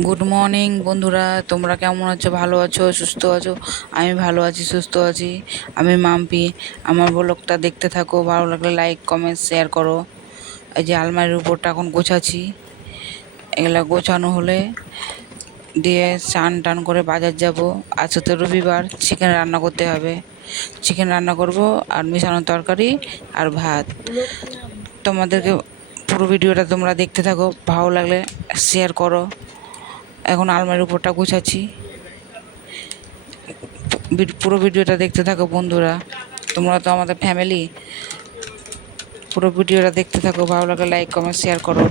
Good morning বন্ধুরা। তোমরা কেমন আছো? ভালো আছো? সুস্থ আছো? আমি ভালো আছি, সুস্থ আছি। আমি মাম্পি। আমার ব্লগটা দেখতে থাকো। ভালো লাগলে লাইক কমেন্ট শেয়ার করো। এই যে আলমারির উপরটা এখন গোছাচ্ছি। এগুলো গোছানো হলে দিয়ে স্নান টান করে বাজার যাব। আজকে তো রবিবার চিকেন রান্না করতে হবে। চিকেন রান্না করব আর মিশানো তরকারি আর ভাত। তোমাদেরকে পুরো ভিডিওটা তোমরা দেখতে থাকো। ভালো লাগলে শেয়ার করো। এখন আলমারির উপরটা গুছাচ্ছি। পুরো ভিডিওটা দেখতে থাকো বন্ধুরা। তোমরা তো আমাদের ফ্যামিলি পুরো ভিডিওটা দেখতে থাকো, ভালো লাগে লাইক কমেন্ট শেয়ার করো।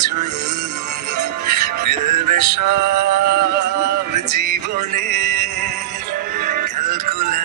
ছুঁই মিলবে সব জীবনে ক্যালকুলাস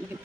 you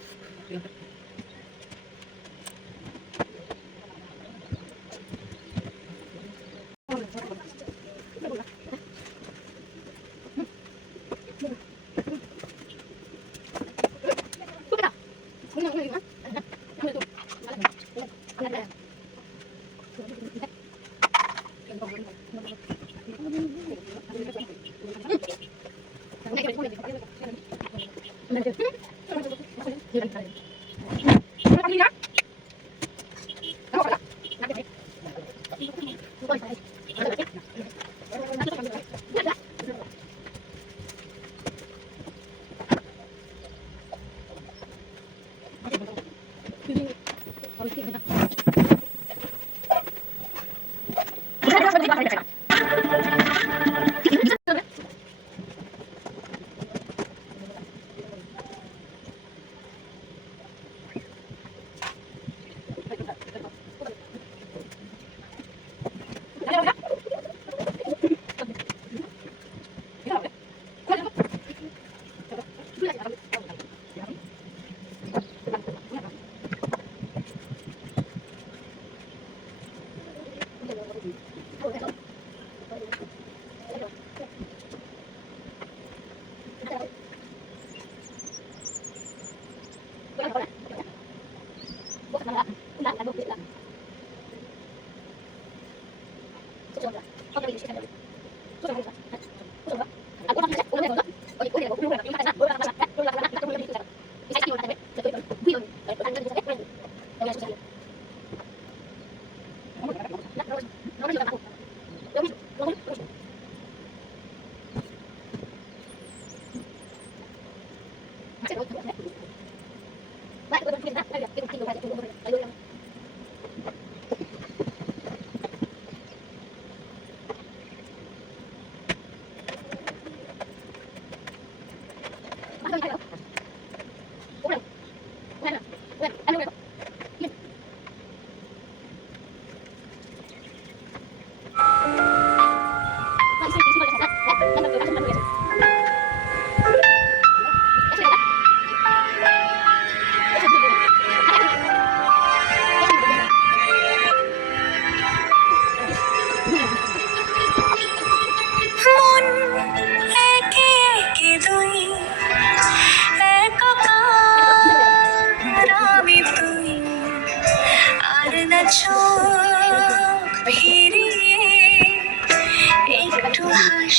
একটু হাস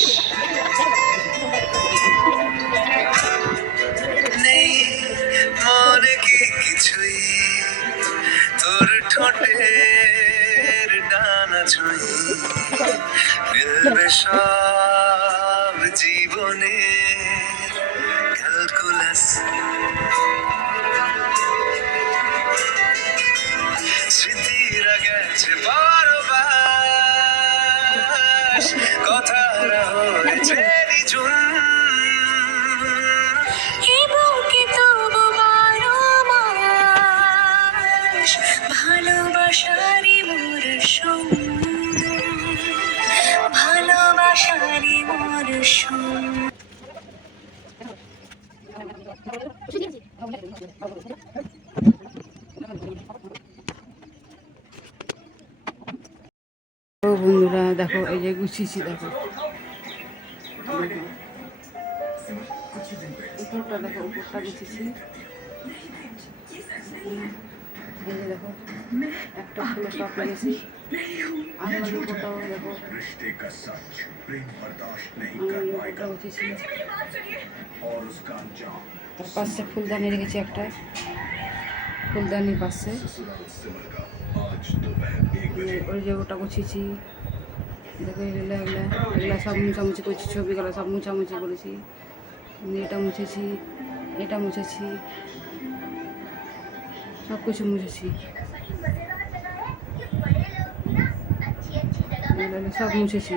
নেই মনে কি কিছুই। তোর ঠোঁটের ডানা ছুঁই। মিলবে সব জীবনে ক্যালকুলাস ভালোবাসারি মোর বন্ধুরা দেখো এই যে গুছিয়েছি দেখো। উপরটা দেখো উপরটা গুছিয়েছি। দেখো একটা ফুলে টপ লেগেছি পাশে ফুলদানি রেখেছি একটা। ফুলদানির পাশে। ওই যে ওটা গুছিয়েছি দেখো এগুলো এগুলো এগুলো সব মুছামুছি করছি ছবিগুলো সব মুছামুছি করেছি। এটা মুছেছি এটা মুছেছি। সব কিছু মুছেছি। এগুলো সব মুছেছি।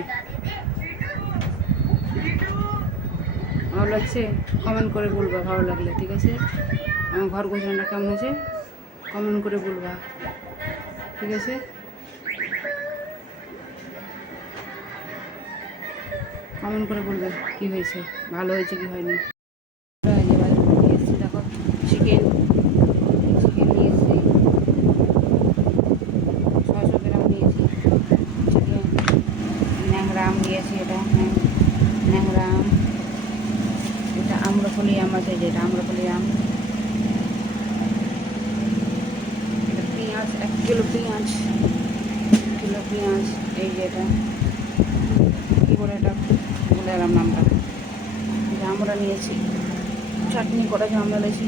ভালো লাগছে? কমেন্ট করে বলবা ভালো লাগলে, ঠিক আছে? আমার ঘর গোছানোটা কেমন আছে কমেন্ট করে বলবা, ঠিক আছে? কমেন্ট করে বলবে কি হয়েছে? ভালো হয়েছে কি হয়নি এই যে বাজার থেকে নিয়ে এসেছি দেখো চিকেন চিকেন নিয়ে এসেছি ছশো গ্রাম নিয়েছি চিকেন ন্যাংরা আম নিয়েছি এটা ন্যাং- ন্যাংরা আম এটা আম আছে যেটা আম্রফলি আম। পেঁয়াজ, এক কিলো পেঁয়াজ কিলো পেঁয়াজ, এই যে এটা। কী করে এটা? বলে এলাম নামটা। যে আমরা নিয়েছি। চাটনি যে আমরা নিয়েছি,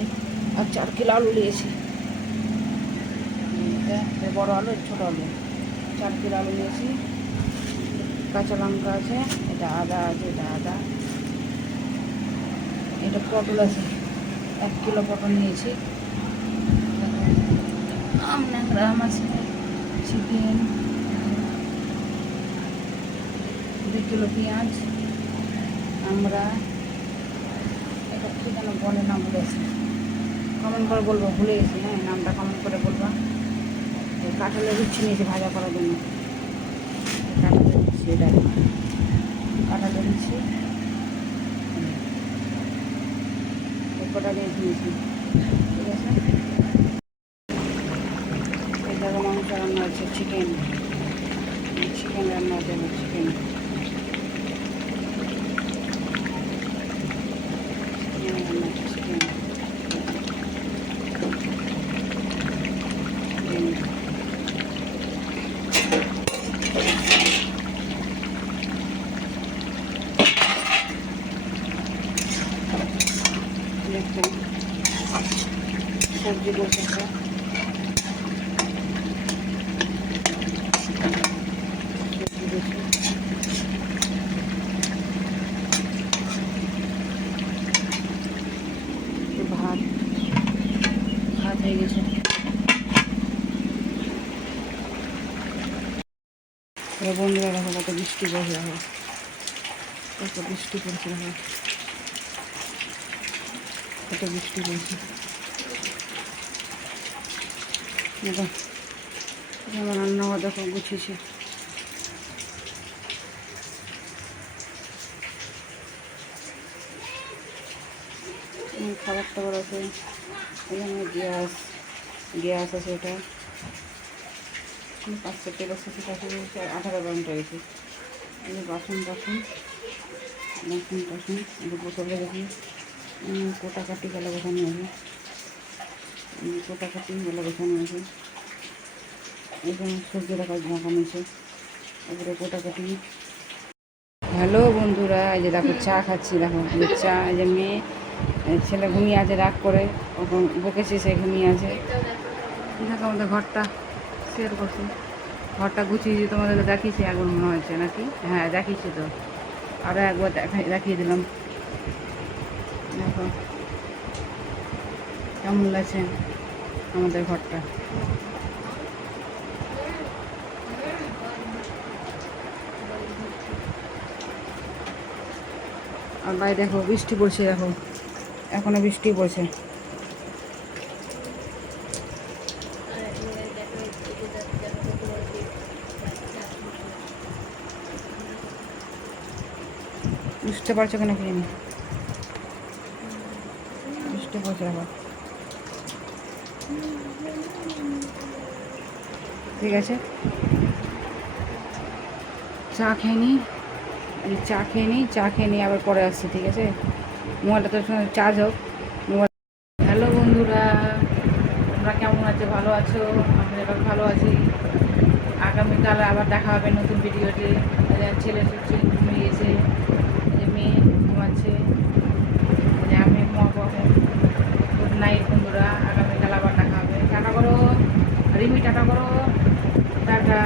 আর চার কিলো আলু নিয়েছি। বড় আলু ছোটো আলু। চার কিলো আলু নিয়েছি। কাঁচা লঙ্কা আছে, এটা আদা আছে, এটা আদা। এটা পটল আছে। এক কিলো পটল নিয়েছি। আম আছে, চিকেন, দুই কিলো পেঁয়াজ আমরা এটা কি যেন বলে না ভুলেছি কমেন্ট করে বলব, ভুলে গেছি হ্যাঁ নামটা কমেন্ট করে বলবা। কাঁঠালের উচ্ছে নিয়েছি ভাজা করার জন্য। কাঁঠালের উচ্ছে, এটা। কাঁঠালের উচ্ছে এই কটা নিয়ে নিয়েছি। ঠিক আছে? এই জায়গা মাংস রান্না হচ্ছে চিকেন চিকেন রান্না হচ্ছে চিকেন বসেছে সবজি বসে। একটু ভাত। ভাত হয়ে গেছে। বন্ধুরা দেখো কত বৃষ্টি পড়ছে দেখো কত বৃষ্টি পড়ছে দেখো কত বৃষ্টি পড়ছে আমার রান্নাঘর দেখো, গুছিয়েছি। খাবার টাবার আছে, এখানে গ্যাস গ্যাস আছে এটা। পাঁচশো তেল আছে সেটা আঠারো বারোটা গেছে। বাসন টাসন বাসন টাসন এটা বোতল রেখেছি উম, কোটা কাটি গেলে বসানো আছে উম, কোটা কাটি গেলে বসানো আছে এখানে সবজি রাখা মাখা নিচে তারপরে কোটাকাটি। হ্যালো বন্ধুরা এই যে দেখো চা খাচ্ছি দেখো চা এই যে মেয়ে ছেলে ঘুমিয়ে আছে রাগ করে ওখন বকেছে সে ঘুমিয়ে আছে। দেখো আমাদের ঘরটা শেয়ার করছি। ঘরটা গুছিয়ে দিয়ে তোমাদেরকে দেখিয়েছি একবার মনে হচ্ছে নাকি? হ্যাঁ দেখিয়েছি তো। আরও একবার দেখা দেখিয়ে দিলাম। দেখো। কেমন লাগছে আমাদের ঘরটা? আর বাইরে দেখো, বৃষ্টি পড়ছে দেখো। এখনও বৃষ্টি পড়ছে। বুঝতে পারছ কেন কি ঠিক আছে। চা খেয়ে নিই চা খেয়ে নিই চা খেয়ে নিই আবার পরে আসছি, ঠিক আছে? মোবাইলটা তো চার্জ হোক। মোবাইল হ্যালো বন্ধুরা, তোমরা কেমন আছো? ভালো আছো? আমরা এবার ভালো আছি। আগামীকাল আবার দেখা হবে নতুন ভিডিওতে। ছেলে শুচ্ছে ঘুমিয়ে গেছে। মেয়ে ঘুমাচ্ছে। আমি এখন। গুড নাইট বন্ধুরা আগামীকাল আবার দেখা হবে। টাটা করো রিমি টাটা করো টাটা।